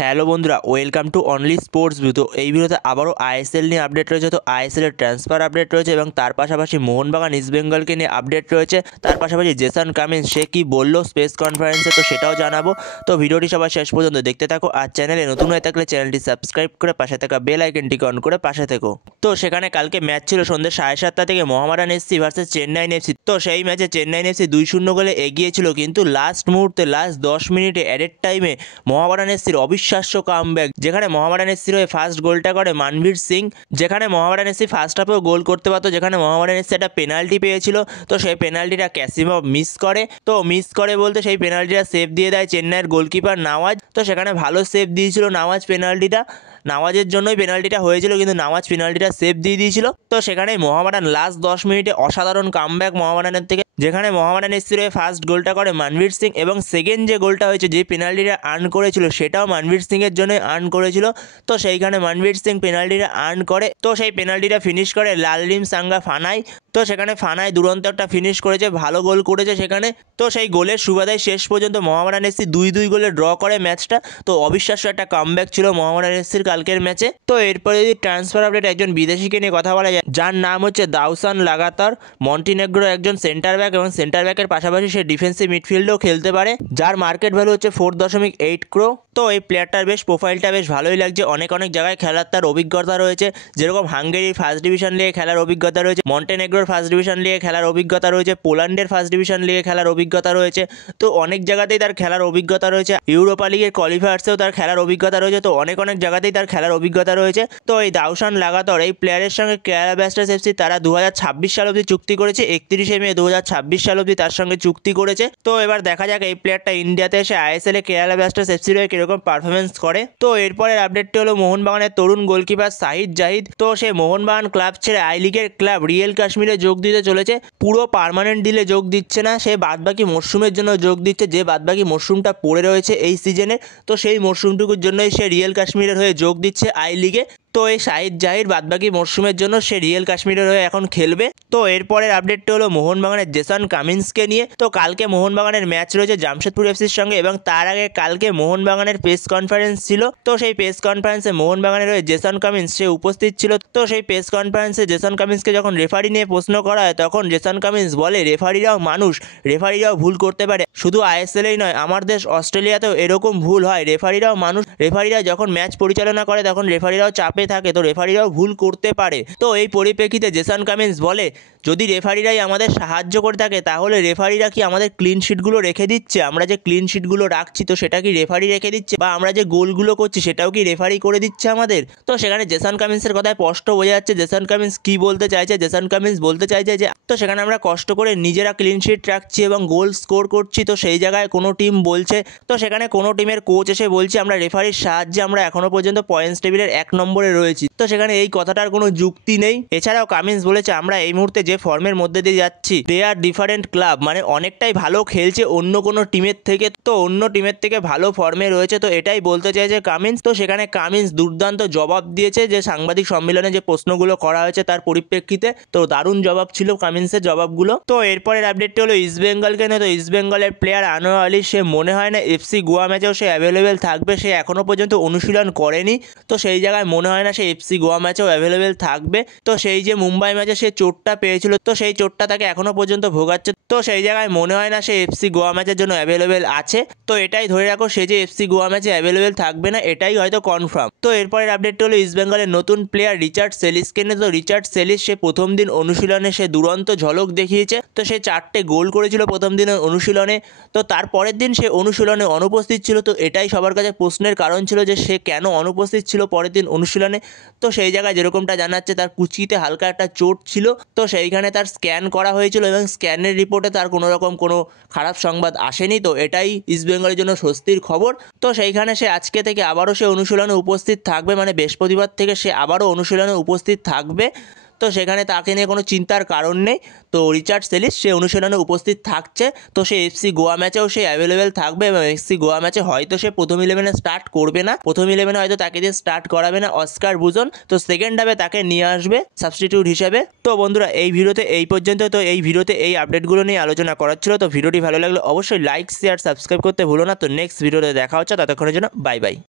Hello বন্ধুরা, welcome to only sports view. তো এই ভিডিওতে আবারও আইএসএল নিয়ে আপডেট রয়েছে। তো আইএসএলের ট্রান্সফার আপডেট রয়েছে এবং তার পাশাপাশি মোহনবাগান ইস্ট বেঙ্গলকে নিয়ে আপডেট রয়েছে। তার পাশাপাশি জেসন কামিন্স সে কী বললো প্রেস কনফারেন্সে, তো সেটাও জানাবো। তো ভিডিওটি সবাই শেষ পর্যন্ত দেখতে থাকো। আর চ্যানেলে নতুন হয়ে থাকলে চ্যানেলটি সাবস্ক্রাইব করে পাশে থাকা বেল আইকনটিকে অন করে পাশে থেকো। তো সেখানে কালকে ম্যাচ ছিল সন্ধ্যে 7:30 থেকে Mohammedan FC versus Chennaiyin FC. তো সেই ম্যাচে চেন্নাইন এফসি 2-0 গোলে এগিয়ে ছিল, কিন্তু লাস্ট মুহূর্তে লাস্ট 10 মিনিটে অ্যাডেড টাইমে মোহামেডান এফসির অবিশ্বাস্য কামব্যাক, যেখানে মোহামেডান এফসির হয়ে ফার্স্ট গোলটা করে মানভীর সিং। যেখানে মোহামেডান এফসি ফার্স্ট হাফেও গোল করতে পারতো, যেখানে মোহামেডান এফসি একটা পেনাল্টি পেয়েছিল। তো সেই পেনাল্টিটা ক্যাসিমভ মিস করে। তো মিস করে বলতে সেই পেনাল্টিটা সেভ দিয়ে দেয় চেন্নাইয়ের গোলকিপার নওয়াজ। তো সেখানে ভালো সেভ দিয়েছিল নওয়াজ পেনাল্টিটা। নওয়াজের জন্যই পেনাল্টিটা হয়েছিল, কিন্তু নওয়াজ পেনাল্টিটা সেভ দিয়ে দিয়েছিল। তো সেখানে মোহামেডান লাস্ট 10 মিনিটে অসাধারণ কামব্যাক মোহামেডানের থেকে, যেখানে মোহামেডান এফসির হয়ে ফার্স্ট গোলটা করে মানভীর সিং এবং সেকেন্ড যে গোলটা হয়েছে, যে পেনাল্টিটা আর্ন করেছিল সেটাও মানভীর সিংয়ের জন্য আর্ন করেছিল। তো সেইখানে মানভীর সিং পেনাল্টিটা আর্ন করে। তো সেই পেনাল্টিটা ফিনিশ করে লালরিম সাঙ্গা ফানাই। তো সেখানে ফানাই দুরন্ত একটা ফিনিশ করেছে, ভালো গোল করেছে সেখানে। তো সেই গোলের সুবাদায় শেষ পর্যন্ত মোহামেডান এফসি 2-2 গোলে ড্র করে ম্যাচটা। তো অবিশ্বাস্য একটা কামব্যাক ছিল মোহামেডান এফসির কালকের ম্যাচে। তো এরপরে যদি ট্রান্সফার আপডেট একজন বিদেশিকে নিয়ে কথা বলা যায়, যার নাম হচ্ছে দাউসান লাগাতার। মন্টিনেগ্রোর একজন সেন্টার ব্যাক এবং সেন্টার ব্যাকের পাশাপাশি সে ডিফেন্সিভ মিডফিল্ডেও খেলতে পারে, যার মার্কেট ভ্যালু হচ্ছে 4.8 ক্রো। তো এই প্লেয়ারটার বেশ প্রোফাইলটা বেশ ভালোই লাগছে। অনেক জায়গায় খেলার তার অভিজ্ঞতা রয়েছে, যেরকম হাঙ্গেরির ফার্স্ট ডিভিশন লিগে খেলার অভিজ্ঞতা রয়েছে, মন্টেনেগ্রোর ফার্স্ট ডিভিশন লিগে খেলার অভিজ্ঞতা রয়েছে, পোল্যান্ডের ফার্স্ট ডিভিশন লিগে খেলার অভিজ্ঞতা রয়েছে। তো অনেক জায়গাতেই তার খেলার অভিজ্ঞতা রয়েছে। ইউরোপা লিগের কোয়ালিফায়ার্সেও তার খেলার অভিজ্ঞতা রয়েছে। তো অনেক জায়গাতেই তার খেলার অভিজ্ঞতা রয়েছে। তো এই দাউসান লাগাতার এই প্লেয়ারের সঙ্গে কেরালা ব্লাস্টার্স এফসি তারা 2026 সাল অবধি চুক্তি করেছে। 31 মে 2026 সাল অবধি তার সঙ্গে চুক্তি করেছে। তো এবার দেখা যাক এই প্লেয়ারটা ইন্ডিয়াতে এসে আইএসএল এ কেরালা ব্লাস্টার্স এফসির হয়ে কিরকম পারফরমেন্স করে। তো এরপরের আপডেটটি হলো মোহনবাগানের তরুণ গোলকিপার সাহিদ জাহিদ। তো সে মোহনবাগান ক্লাব ছেড়ে আই লিগের ক্লাব রিয়েল কাশ্মীরে যোগ দিতে চলেছে। পুরো পার্মানেন্ট ডিলে যোগ দিচ্ছে না, সে বাদবাকি মরশুমের জন্য যোগ দিচ্ছে, যে বাদবাকি মরশুমটা পড়ে রয়েছে এই সিজনে। তো সেই মরশুমটুকুর জন্যই সে রিয়েল কাশ্মীরের হয়ে যোগ দিচ্ছে আই লিগে। তো এই সাহিদ জাহির বাদবাকি মরশুমের জন্য সে রিয়েল কাশ্মীরের হয়ে এখন খেলবে। তো এরপরের আপডেটটি হলো মোহনবাগানের জেসন কামিন্সকে নিয়ে। তো কালকে মোহনবাগানের ম্যাচ রয়েছে জামশেদপুর এফসির সঙ্গে, এবং তার আগে কালকে মোহনবাগানের প্রেস কনফারেন্স ছিল। তো সেই প্রেস কনফারেন্সে মোহনবাগানের হয়ে জেসন কামিন্স সে উপস্থিত ছিল। তো সেই প্রেস কনফারেন্সে জেসন কামিন্সকে যখন রেফারি নিয়ে প্রশ্ন করা হয়, তখন জেসন কামিন্স বলে রেফারিরাও মানুষ, রেফারিরাও ভুল করতে পারে। শুধু আইএসএলেই নয়, আমার দেশ অস্ট্রেলিয়াতেও এরকম ভুল হয়। রেফারিরাও মানুষ, রেফারিরা যখন ম্যাচ পরিচালনা করে তখন রেফারিরাও চাপে থাকে, তো রেফারিরাও ভুল করতে পারে। তো এই পরিপ্রেক্ষিতে জেসন কামিন্স বলে, যদি রেফারিরাই আমাদের সাহায্য করে থাকে তাহলে রেফারিরা কি আমাদের ক্লিন শিটগুলো রেখে দিচ্ছে? আমরা যে ক্লিন শিটগুলো রাখছি তো সেটা কি রেফারি রেখে দিচ্ছে? বা আমরা যে গোলগুলো করছি সেটাও কি রেফারি করে দিচ্ছে আমাদের? তো সেখানে জেসন কামিন্সের কথায় স্পষ্ট বোঝা যাচ্ছে জেসন কামিন্স কি বলতে চাইছে। জেসন কামিন্স বলতে চাইছে যে তো সেখানে আমরা কষ্ট করে নিজেরা ক্লিন শিট রাখছি এবং গোল স্কোর করছি, তো সেই জায়গায় কোনো টিম বলছে, তো সেখানে কোনো টিমের কোচ এসে বলছে আমরা রেফারির সাহায্যে আমরা এখনো পর্যন্ত পয়েন্টস টেবিলের 1 নম্বরে রয়েছি। তো সেখানে এই কথাটার কোনো যুক্তি নেই। এছাড়াও কামিন্স বলেছে আমরা এই মুহূর্তে যে ফর্মের মধ্যে দিয়ে যাচ্ছি, দে আর ডিফারেন্ট ক্লাব, মানে অনেকটাই ভালো খেলছে অন্য কোনো টিমের থেকে। তো অন্য টিমের থেকে ভালো ফর্মে রয়েছে, তো এটাই বলতে চাইছে কামিন্স। তো সেখানে কামিন্স দুর্দান্ত জবাব দিয়েছে, যে সাংবাদিক সম্মেলনে যে প্রশ্নগুলো করা হয়েছে তার পরিপ্রেক্ষিতে। তো দারুণ জবাব ছিল কামিন্সের জবাবগুলো। তো এরপরের আপডেটটি হলো ইস্ট বেঙ্গলকে নিয়ে। তো ইস্ট বেঙ্গলের প্লেয়ার আনোয়ার আলী, সে মনে হয় না এফসি গোয়া ম্যাচেও সে অ্যাভেলেবেল থাকবে। সে এখনও পর্যন্ত অনুশীলন করেনি, তো সেই জায়গায় মনে হয় না সে এফসি গোয়া ম্যাচেও অ্যাভেলেবেল থাকবে। তো সেই যে মুম্বাই ম্যাচে সে চোটটা পেয়েছিল, তো সেই চোটটা তাকে এখনও পর্যন্ত ভোগাচ্ছে। তো সেই জায়গায় মনে হয় না সে এফসি গোয়া ম্যাচের জন্য অ্যাভেলেবেল আছে। তো এটাই ধরে রাখো, সে যে এফসি গোয়া ম্যাচে অ্যাভেলেবেল থাকবে না, এটাই হয়তো কনফার্ম। তো এরপরের আপডেটটা হলো ইস্ট বেঙ্গলের নতুন প্লেয়ার রিচার্ড সেলিসকে নিয়ে। তো রিচার্ড সেলিস সে প্রথম দিন অনুশীলনে সে দুরন্ত ঝলক দেখিয়েছে। তো সে 4টে গোল করেছিল প্রথম দিনের অনুশীলনে। তো তারপরের দিন সে অনুশীলনে অনুপস্থিত ছিল। তো এটাই সবার কাছে প্রশ্নের কারণ ছিল যে সে কেন অনুপস্থিত ছিল পরের দিন অনুশীলনে। তো সেই জায়গায় যেরকমটা জানাচ্ছে তার কুচিতে হালকা একটা চোট ছিল। তো সেইখানে তার স্ক্যান করা হয়েছিল এবং স্ক্যানের রিপোর্টে তার কোনো রকম কোনো খারাপ সংবাদ আসেনি। তো এটাই ইস্টবেঙ্গলের জন্য স্বস্তির খবর। তো সেইখানে সে আজকে থেকে আবারও সে অনুশীলনে উপস্থিত থাকবে, মানে বৃহস্পতিবার থেকে সে আবারও অনুশীলনে উপস্থিত থাকবে। তো সেখানে তাকে নিয়ে কোনো চিন্তার কারণ নেই। তো রিচার্ড সেলিস সে অনুশীলনে উপস্থিত থাকছে। তো সে এফসি গোয়া ম্যাচেও সে অ্যাভেলেবেল থাকবে, এবং এফসি গোয়া ম্যাচে হয়তো সে প্রথম 11-এ স্টার্ট করবে না। প্রথম 11-এ হয়তো তাকে দিয়ে স্টার্ট করাবে না অস্কার বুজন। তো সেকেন্ড হাফে তাকে নিয়ে আসবে সাবস্টিটিউট হিসেবে। তো বন্ধুরা এই ভিডিওতে এই পর্যন্ত। তো এই ভিডিওতে এই আপডেটগুলো নিয়ে আলোচনা করার ছিল। তো ভিডিওটি ভালো লাগলে অবশ্যই লাইক শেয়ার সাবস্ক্রাইব করতে ভুলো না। তো নেক্সট ভিডিওতে দেখা হচ্ছে, ততক্ষণের জন্য বাই বাই।